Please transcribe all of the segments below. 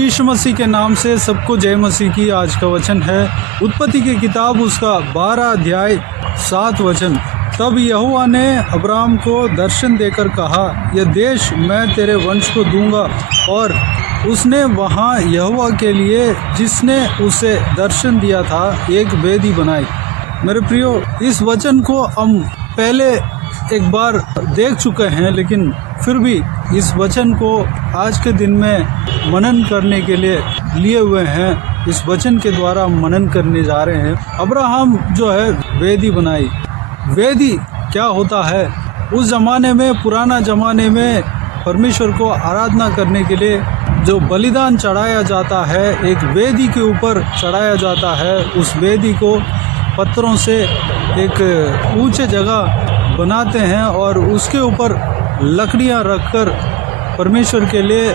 यीशु मसीह के नाम से सबको जय मसीह की। आज का वचन है उत्पत्ति की किताब उसका 12 अध्याय 7 वचन। तब यहोवा ने अब्राम को दर्शन देकर कहा, यह देश मैं तेरे वंश को दूंगा। और उसने वहाँ यहोवा के लिए जिसने उसे दर्शन दिया था एक वेदी बनाई। मेरे प्रियो, इस वचन को हम पहले एक बार देख चुके हैं, लेकिन फिर भी इस वचन को आज के दिन में मनन करने के लिए हुए हैं। इस वचन के द्वारा हम मनन करने जा रहे हैं। अब्राहम जो है वेदी बनाई। वेदी क्या होता है? उस ज़माने में, पुराना ज़माने में परमेश्वर को आराधना करने के लिए जो बलिदान चढ़ाया जाता है, एक वेदी के ऊपर चढ़ाया जाता है। उस वेदी को पत्थरों से एक ऊंचे जगह बनाते हैं और उसके ऊपर लकड़ियां रखकर परमेश्वर के लिए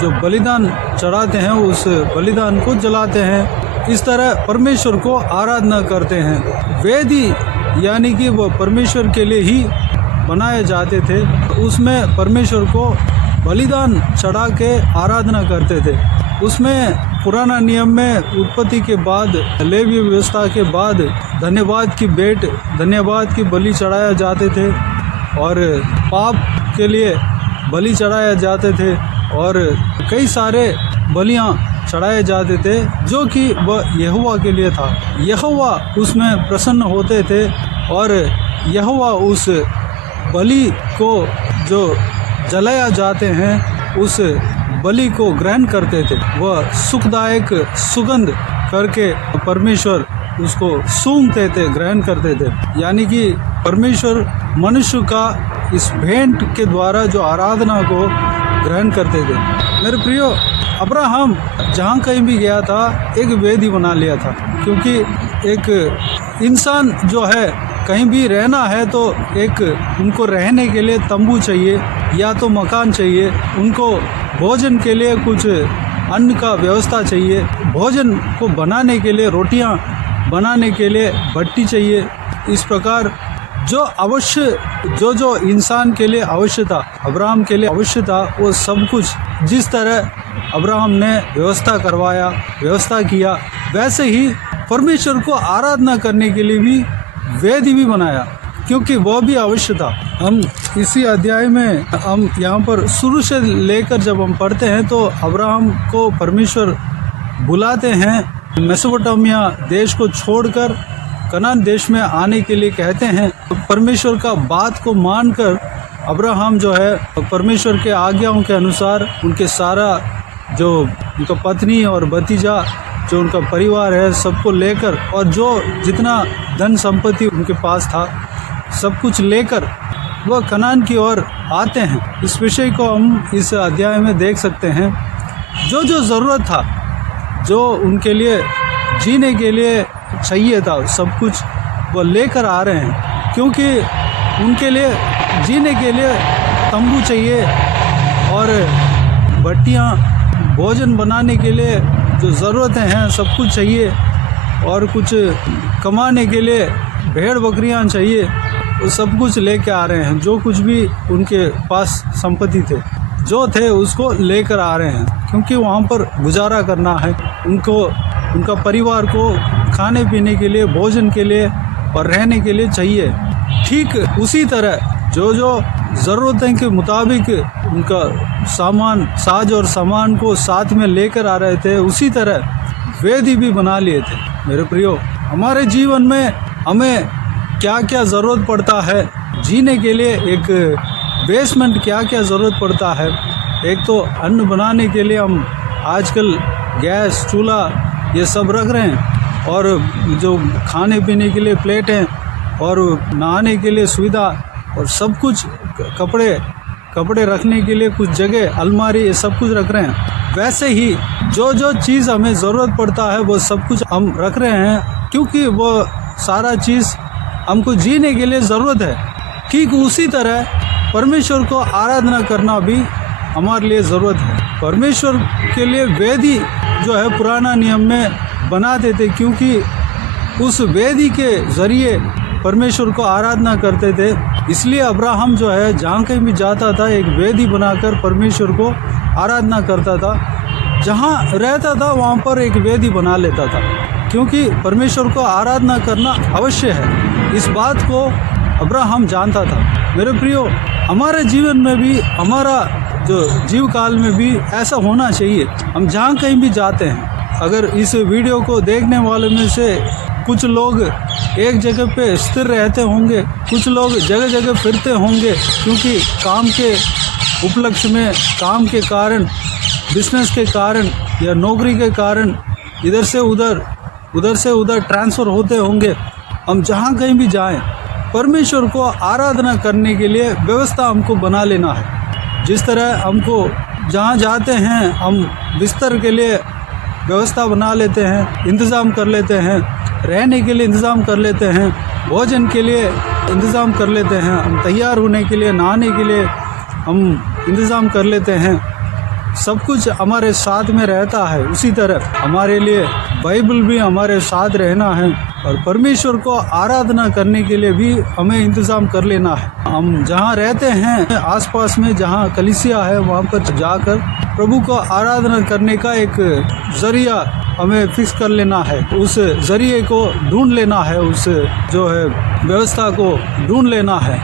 जो बलिदान चढ़ाते हैं उस बलिदान को जलाते हैं। इस तरह परमेश्वर को आराधना करते हैं। वेदी यानी कि वो परमेश्वर के लिए ही बनाए जाते थे। उसमें परमेश्वर को बलिदान चढ़ा के आराधना करते थे। उसमें पुराना नियम में उत्पत्ति के बाद, लेवी व्यवस्था के बाद धन्यवाद की बलि चढ़ाया जाते थे और पाप के लिए बलि चढ़ाया जाते थे और कई सारे बलियां चढ़ाए जाते थे जो कि वह यहोवा के लिए था। यहोवा उसमें प्रसन्न होते थे और यहोवा उस बलि को जो जलाया जाते हैं उस बलि को ग्रहण करते थे। वह सुखदायक सुगंध करके परमेश्वर उसको सूंघते थे, ग्रहण करते थे। यानी कि परमेश्वर मनुष्य का इस भेंट के द्वारा जो आराधना को ग्रहण करते थे। मेरे प्रियो, अब्राहम जहाँ कहीं भी गया था एक वेदी बना लिया था, क्योंकि एक इंसान जो है कहीं भी रहना है तो एक उनको रहने के लिए तंबू चाहिए या तो मकान चाहिए। उनको भोजन के लिए कुछ अन्न का व्यवस्था चाहिए। भोजन को बनाने के लिए, रोटियां बनाने के लिए भट्टी चाहिए। इस प्रकार जो इंसान के लिए आवश्य था, अब्राहम के लिए आवश्य था, वो सब कुछ जिस तरह अब्राहम ने व्यवस्था किया, वैसे ही परमेश्वर को आराधना करने के लिए भी वेदी भी बनाया, क्योंकि वह भी अवश्य था। हम इसी अध्याय में हम यहाँ पर शुरू से लेकर जब हम पढ़ते हैं तो अब्राहम को परमेश्वर बुलाते हैं, मेसोपोटामिया देश को छोड़कर कनान देश में आने के लिए कहते हैं। परमेश्वर का बात को मानकर अब्राहम जो है परमेश्वर के आज्ञाओं के अनुसार उनके सारा जो उनका पत्नी और भतीजा, जो उनका परिवार है, सबको लेकर और जो जितना धन संपत्ति उनके पास था सब कुछ लेकर वह कनान की ओर आते हैं। इस विषय को हम इस अध्याय में देख सकते हैं। जो ज़रूरत था, जो उनके लिए जीने के लिए चाहिए था, सब कुछ वो लेकर आ रहे हैं, क्योंकि उनके लिए जीने के लिए तंबू चाहिए और भट्टियाँ, भोजन बनाने के लिए जो ज़रूरतें हैं सब कुछ चाहिए और कुछ कमाने के लिए भेड़ बकरियां चाहिए। वो सब कुछ लेके आ रहे हैं। जो कुछ भी उनके पास संपत्ति जो थे उसको लेकर आ रहे हैं, क्योंकि वहाँ पर गुजारा करना है उनको। उनका परिवार को खाने पीने के लिए, भोजन के लिए और रहने के लिए चाहिए। ठीक उसी तरह जो ज़रूरतें के मुताबिक उनका साज और सामान को साथ में लेकर आ रहे थे, उसी तरह वेदी भी बना लिए थे। मेरे प्रियो, हमारे जीवन में हमें क्या क्या ज़रूरत पड़ता है जीने के लिए, एक बेसमेंट क्या क्या ज़रूरत पड़ता है। एक तो अन्न बनाने के लिए हम आजकल गैस, चूल्हा ये सब रख रहे हैं, और जो खाने पीने के लिए प्लेटें और नहाने के लिए सुविधा और सब कुछ, कपड़े रखने के लिए कुछ जगह, अलमारी, ये सब कुछ रख रहे हैं। वैसे ही जो चीज़ हमें ज़रूरत पड़ता है वो सब कुछ हम रख रहे हैं, क्योंकि वो सारा चीज़ हमको जीने के लिए ज़रूरत है। ठीक उसी तरह परमेश्वर को आराधना करना भी हमारे लिए ज़रूरत है। परमेश्वर के लिए वेदी जो है पुराना नियम में बनाते थे, क्योंकि उस वेदी के ज़रिए परमेश्वर को आराधना करते थे। इसलिए अब्राहम जो है जहाँ कहीं भी जाता था एक वेदी बनाकर परमेश्वर को आराधना करता था। जहाँ रहता था वहाँ पर एक वेदी बना लेता था, क्योंकि परमेश्वर को आराधना करना अवश्य है। इस बात को अब्राहम जानता था। मेरे प्रियो, हमारे जीवन में भी, हमारा जो जीव काल में भी ऐसा होना चाहिए। हम जहाँ कहीं भी जाते हैं, अगर इस वीडियो को देखने वालों में से कुछ लोग एक जगह पे स्थिर रहते होंगे, कुछ लोग जगह जगह फिरते होंगे, क्योंकि काम के उपलक्ष्य में, काम के कारण, बिजनेस के कारण या नौकरी के कारण इधर से उधर ट्रांसफ़र होते होंगे। हम जहाँ कहीं भी जाएं, परमेश्वर को आराधना करने के लिए व्यवस्था हमको बना लेना है। जिस तरह हमको जहाँ जाते हैं हम बिस्तर के लिए व्यवस्था बना लेते हैं, इंतज़ाम कर लेते हैं, रहने के लिए इंतज़ाम कर लेते हैं, भोजन के लिए इंतज़ाम कर लेते हैं, हम तैयार होने के लिए, नहाने के लिए हम इंतज़ाम कर लेते हैं, सब कुछ हमारे साथ में रहता है। उसी तरह हमारे लिए बाइबल भी हमारे साथ रहना है और परमेश्वर को आराधना करने के लिए भी हमें इंतज़ाम कर लेना है। हम जहाँ रहते हैं आसपास में जहाँ कलीसिया है, वहाँ पर जाकर प्रभु को आराधना करने का एक ज़रिया हमें फिक्स कर लेना है। उस ज़रिए को ढूंढ लेना है, उस जो है व्यवस्था को ढूंढ लेना है,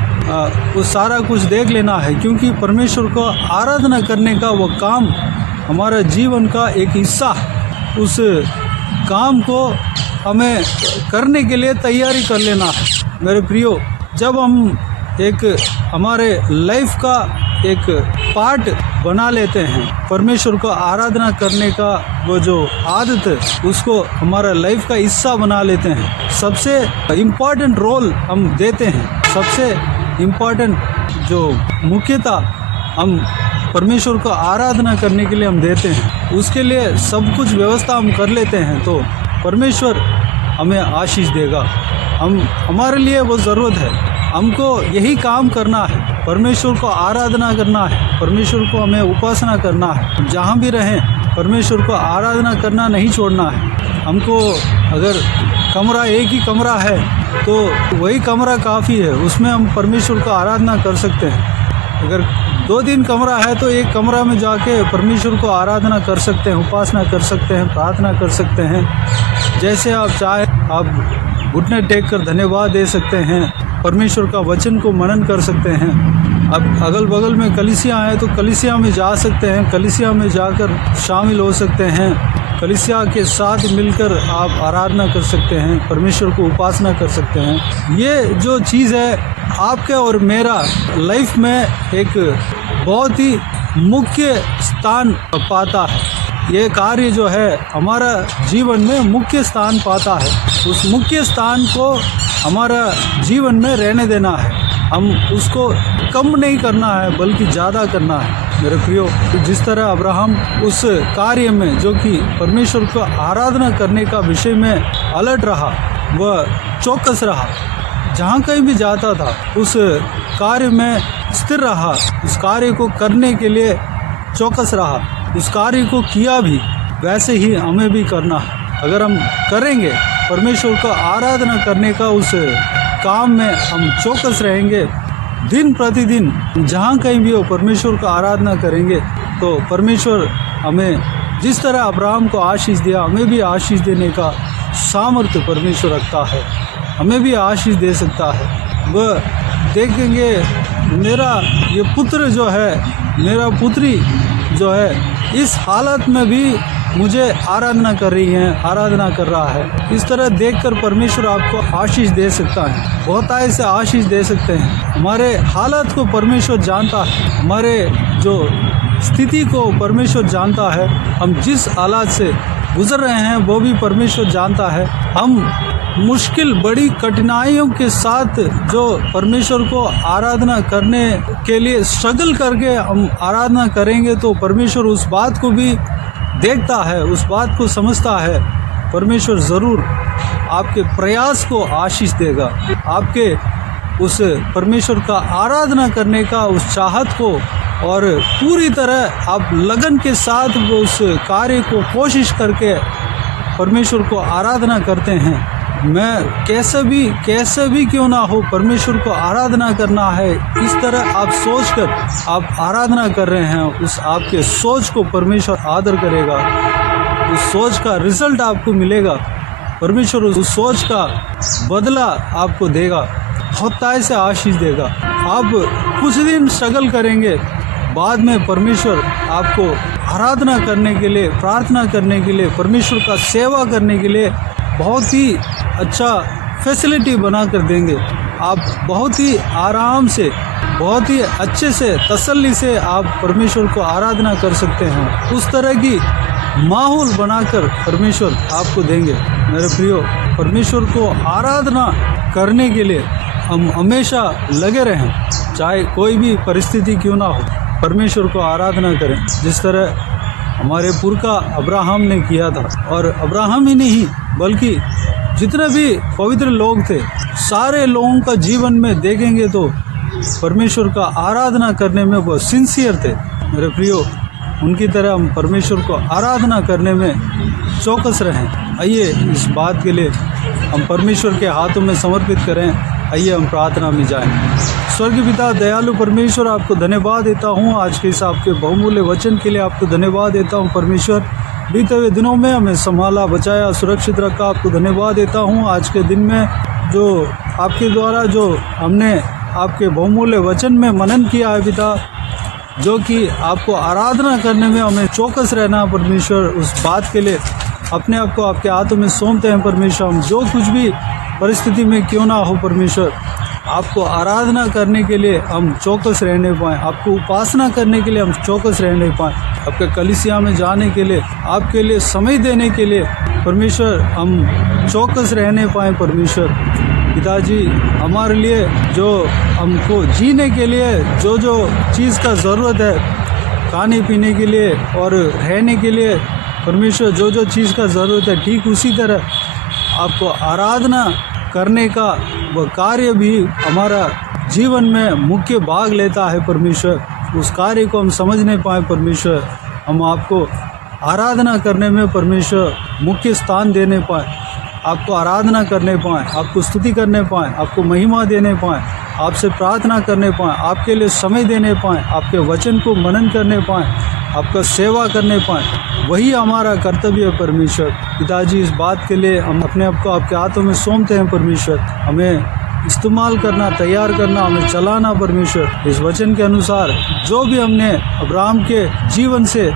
वो सारा कुछ देख लेना है, क्योंकि परमेश्वर को आराधना करने का वो काम हमारा जीवन का एक हिस्सा। उस काम को हमें करने के लिए तैयारी कर लेना है। मेरे प्रियो, जब हम एक हमारे लाइफ का एक पार्ट बना लेते हैं, परमेश्वर को आराधना करने का वो जो आदत, उसको हमारा लाइफ का हिस्सा बना लेते हैं, सबसे इम्पॉर्टेंट रोल हम देते हैं, सबसे इम्पॉर्टेंट जो मुख्यता हम परमेश्वर को आराधना करने के लिए हम देते हैं, उसके लिए सब कुछ व्यवस्था हम कर लेते हैं, तो परमेश्वर हमें आशीष देगा। हमारे लिए वो ज़रूरत है, हमको यही काम करना है, परमेश्वर को आराधना करना है, परमेश्वर को हमें उपासना करना है। जहाँ भी रहें परमेश्वर को आराधना करना नहीं छोड़ना है। हमको अगर कमरा, एक ही कमरा है तो वही कमरा काफ़ी है, उसमें हम परमेश्वर को आराधना कर सकते हैं। अगर 2-3 कमरा है तो एक कमरा में जाके परमेश्वर को आराधना कर सकते हैं, उपासना कर सकते हैं, प्रार्थना कर सकते हैं। जैसे आप चाहे आप घुटने टेक कर धन्यवाद दे सकते हैं, परमेश्वर का वचन को मनन कर सकते हैं। अब अगल बगल में कलीसिया है तो कलीसिया में जा सकते हैं, कलीसिया में जाकर शामिल हो सकते हैं, कलीसिया के साथ मिलकर आप आराधना कर सकते हैं, परमेश्वर को उपासना कर सकते हैं। ये जो चीज़ है आपके और मेरा लाइफ में एक बहुत ही मुख्य स्थान पाता है। ये कार्य जो है हमारा जीवन में मुख्य स्थान पाता है। उस मुख्य स्थान को हमारा जीवन में रहने देना है, हम उसको कम नहीं करना है बल्कि ज़्यादा करना है। मेरे प्रियो, जिस तरह अब्राहम उस कार्य में जो कि परमेश्वर को आराधना करने का विषय में अलर्ट रहा, वह चौकस रहा, जहाँ कहीं भी जाता था उस कार्य में स्थिर रहा, उस कार्य को करने के लिए चौकस रहा, उस कार्य को किया भी, वैसे ही हमें भी करना है। अगर हम करेंगे, परमेश्वर को आराधना करने का उस काम में हम चौकस रहेंगे, दिन प्रतिदिन जहाँ कहीं भी हो परमेश्वर को आराधना करेंगे, तो परमेश्वर हमें जिस तरह अब्राहम को आशीष दिया, हमें भी आशीष देने का सामर्थ्य परमेश्वर रखता है, हमें भी आशीष दे सकता है। वह देखेंगे मेरा ये पुत्र जो है, मेरा पुत्री जो है, इस हालत में भी मुझे आराधना कर रही है, आराधना कर रहा है। इस तरह देखकर परमेश्वर आपको आशीष दे सकता है, बहुतायत से आशीष दे सकते हैं। हमारे हालत को परमेश्वर जानता है, हमारे जो स्थिति को परमेश्वर जानता है, हम जिस हालात से गुजर रहे हैं वो भी परमेश्वर जानता है। हम मुश्किल, बड़ी कठिनाइयों के साथ जो परमेश्वर को आराधना करने के लिए स्ट्रगल करके हम आराधना करेंगे, तो परमेश्वर उस बात को भी देखता है, उस बात को समझता है। परमेश्वर ज़रूर आपके प्रयास को आशीष देगा, आपके उस परमेश्वर का आराधना करने का उस चाहत को, और पूरी तरह आप लगन के साथ वो उस कार्य को कोशिश करके परमेश्वर को आराधना करते हैं, मैं कैसे भी क्यों ना हो परमेश्वर को आराधना करना है, इस तरह आप सोचकर आप आराधना कर रहे हैं, उस आपके सोच को परमेश्वर आदर करेगा, उस सोच का रिजल्ट आपको मिलेगा, परमेश्वर उस सोच का बदला आपको देगा, हौताए से आशीष देगा। आप कुछ दिन स्ट्रगल करेंगे, बाद में परमेश्वर आपको आराधना करने के लिए, प्रार्थना करने के लिए, परमेश्वर का सेवा करने के लिए बहुत ही अच्छा फैसिलिटी बना कर देंगे। आप बहुत ही आराम से, बहुत ही अच्छे से, तसल्ली से आप परमेश्वर को आराधना कर सकते हैं। उस तरह की माहौल बनाकर परमेश्वर आपको देंगे। मेरे प्रियो, परमेश्वर को आराधना करने के लिए हम हमेशा लगे रहें, चाहे कोई भी परिस्थिति क्यों ना हो, परमेश्वर को आराधना करें, जिस तरह हमारे पुरखा अब्राहम ने किया था। और अब्राहम ही नहीं बल्कि जितने भी पवित्र लोग थे, सारे लोगों का जीवन में देखेंगे तो परमेश्वर का आराधना करने में वो सिंसियर थे। मेरे प्रियो, उनकी तरह हम परमेश्वर को आराधना करने में चौकस रहें। आइए इस बात के लिए हम परमेश्वर के हाथों में समर्पित करें। आइए हम प्रार्थना में जाएं। स्वर्गीय पिता, दयालु परमेश्वर, आपको धन्यवाद देता हूँ आज के इस आपके बहुमूल्य वचन के लिए। आपको धन्यवाद देता हूँ परमेश्वर, बीते हुए दिनों में हमें संभाला, बचाया, सुरक्षित रखा। आपको धन्यवाद देता हूँ आज के दिन में जो आपके द्वारा जो हमने आपके बहुमूल्य वचन में मनन किया है पिता, जो कि आपको आराधना करने में हमें चौकस रहना परमेश्वर, उस बात के लिए अपने आप को आपके हाथों में सौंपते हैं परमेश्वर। हम जो कुछ भी परिस्थिति में क्यों ना हो परमेश्वर, आपको आराधना करने के लिए हम चौकस रहने पाएँ, आपको उपासना करने के लिए हम चौकस रहने पाएँ, आपके कलीसिया में जाने के लिए, आपके लिए समय देने के लिए परमेश्वर हम चौकस रहने पाएँ परमेश्वर। पिताजी, हमारे लिए जो हमको जीने के लिए जो चीज़ का ज़रूरत है, खाने पीने के लिए और रहने के लिए परमेश्वर जो चीज़ का ज़रूरत है, ठीक उसी तरह आपको आराधना करने का वह कार्य भी हमारा जीवन में मुख्य भाग लेता है परमेश्वर। उस कार्य को हम समझ नहीं पाए परमेश्वर, हम आपको आराधना करने में परमेश्वर मुख्य स्थान देने पाए, आपको आराधना करने पाएँ, आपको स्तुति करने पाएँ, आपको महिमा देने पाएँ, आपसे प्रार्थना करने पाएँ, आपके लिए समय देने पाएँ, आपके वचन को मनन करने पाएँ, आपका सेवा करने पाएँ, वही हमारा कर्तव्य है परमेश्वर। पिताजी, इस बात के लिए हम अपने आप को आपके हाथों में सौंपते हैं परमेश्वर। हमें इस्तेमाल करना, तैयार करना, हमें चलाना परमेश्वर। इस वचन के अनुसार जो भी हमने अब्राहम के जीवन से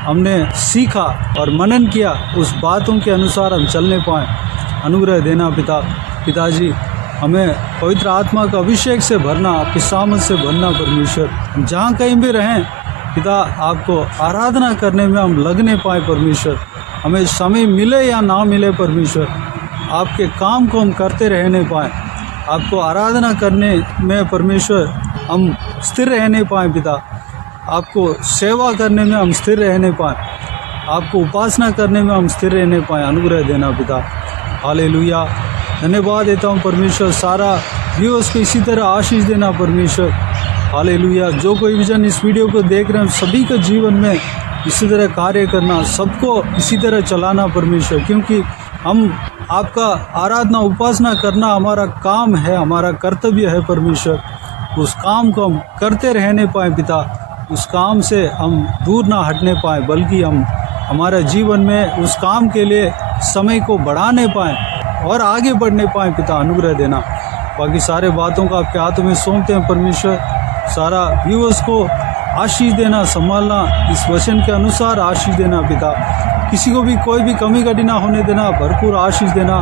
हमने सीखा और मनन किया, उस बातों के अनुसार हम चलने पाएँ, अनुग्रह देना पिताजी। हमें पवित्र आत्मा का अभिषेक से भरना, आपकी सामर्थ से भरना परमेश्वर। जहाँ कहीं भी रहें पिता, आपको आराधना करने में हम लगने पाए परमेश्वर। हमें समय मिले या ना मिले परमेश्वर, आपके काम को हम करते रहने पाएँ, आपको आराधना करने में परमेश्वर हम स्थिर रहने पाएँ पिता, आपको सेवा करने में हम स्थिर रहने पाएँ, आपको उपासना करने में हम स्थिर रहने पाएँ, अनुग्रह देना पिता। हालेलुया। धन्यवाद देता हूँ परमेश्वर, सारा व्यूअर्स को इसी तरह आशीष देना परमेश्वर। हालेलुया। जो कोई विजन इस वीडियो को देख रहे हैं, सभी के जीवन में इसी तरह कार्य करना, सबको इसी तरह चलाना परमेश्वर, क्योंकि हम आपका आराधना उपासना करना हमारा काम है, हमारा कर्तव्य है परमेश्वर। उस काम को हम करते रहने पाएँ पिता, उस काम से हम दूर ना हटने पाएँ, बल्कि हम हमारे जीवन में उस काम के लिए समय को बढ़ाने पाएँ और आगे बढ़ने पाएँ पिता, अनुग्रह देना। बाकी सारे बातों का आपके हाथों में सौंपते हैं परमेश्वर। सारा व्यूअर्स को आशीष देना, संभालना, इस वचन के अनुसार आशीष देना पिता। किसी को भी कोई भी कमी कटी ना होने देना, भरपूर आशीष देना।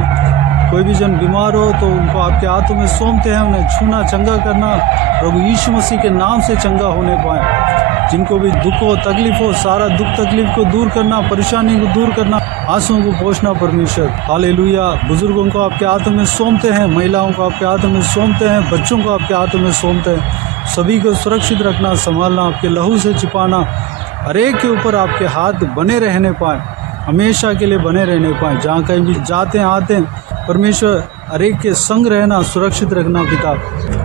कोई भी जन बीमार हो तो उनको आपके हाथों में सौंपते हैं, उन्हें छूना, चंगा करना, प्रभु यीशु मसीह के नाम से चंगा होने पाएँ। जिनको भी दुख हो, तकलीफ हो, सारा दुख तकलीफ को दूर करना, परेशानी को दूर करना, आंसुओं को पोंछना परमेश्वर। हालेलुया। बुजुर्गों को आपके हाथों में सौंपते हैं, महिलाओं को आपके हाथों में सौंपते हैं, बच्चों को आपके हाथों में सौंपते हैं। सभी को सुरक्षित रखना, संभालना, आपके लहू से छिपाना, हर एक के ऊपर आपके हाथ बने रहने पाएँ, हमेशा के लिए बने रहने पाएँ। जहाँ कहीं भी जाते हैं आते हैं परमेश्वर, हर एक के संग रहना, सुरक्षित रखना पिता।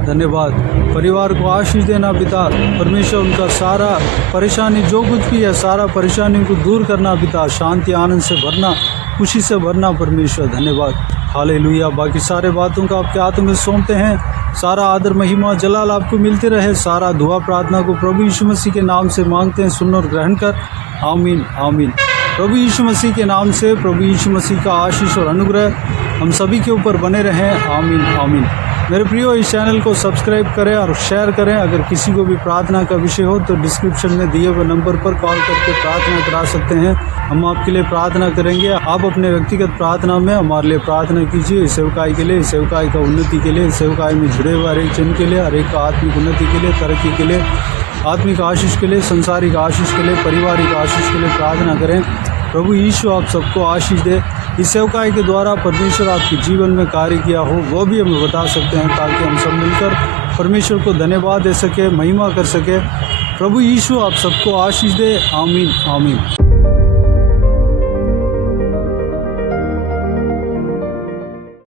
धन्यवाद। परिवार को आशीष देना पिता, परमेश्वर उनका सारा परेशानी जो कुछ भी है, सारा परेशानी को दूर करना पिता, शांति आनंद से भरना, खुशी से भरना परमेश्वर। धन्यवाद, हालेलुया। बाकी सारे बातों का आपके हाथ में सौंपते हैं। सारा आदर महिमा जलाल आपको मिलते रहे। सारा दुआ प्रार्थना को प्रभु यीशु मसीह के नाम से मांगते हैं, सुन और ग्रहण कर। आमीन आमीन। प्रभु यीशु मसीह के नाम से प्रभु यीशु मसीह का आशीष और अनुग्रह हम सभी के ऊपर बने रहें। आमीन आमीन। मेरे प्रियो, इस चैनल को सब्सक्राइब करें और शेयर करें। अगर किसी को भी प्रार्थना का विषय हो तो डिस्क्रिप्शन में दिए हुए नंबर पर कॉल करके प्रार्थना करा सकते हैं। हम आपके लिए प्रार्थना करेंगे। आप अपने व्यक्तिगत प्रार्थना में हमारे लिए प्रार्थना कीजिए। इस सेवकाई के लिए, इस सेवकाई का उन्नति के लिए, इस सेवकाई में जुड़े हुए हर एक जन के लिए, हर एक का आत्मिक उन्नति के लिए, तरक्की के लिए, आत्मिक आशीष के लिए, संसारिक आशीष के लिए, पारिवारिक आशीष के लिए प्रार्थना करें। प्रभु यीशु आप सबको आशीष दे। इस सेवकाई के द्वारा परमेश्वर आपके जीवन में कार्य किया हो वो भी हमें बता सकते हैं, ताकि हम सब मिलकर परमेश्वर को धन्यवाद दे सके, महिमा कर सके। प्रभु यीशु आप सबको आशीष दे। आमीन आमीन।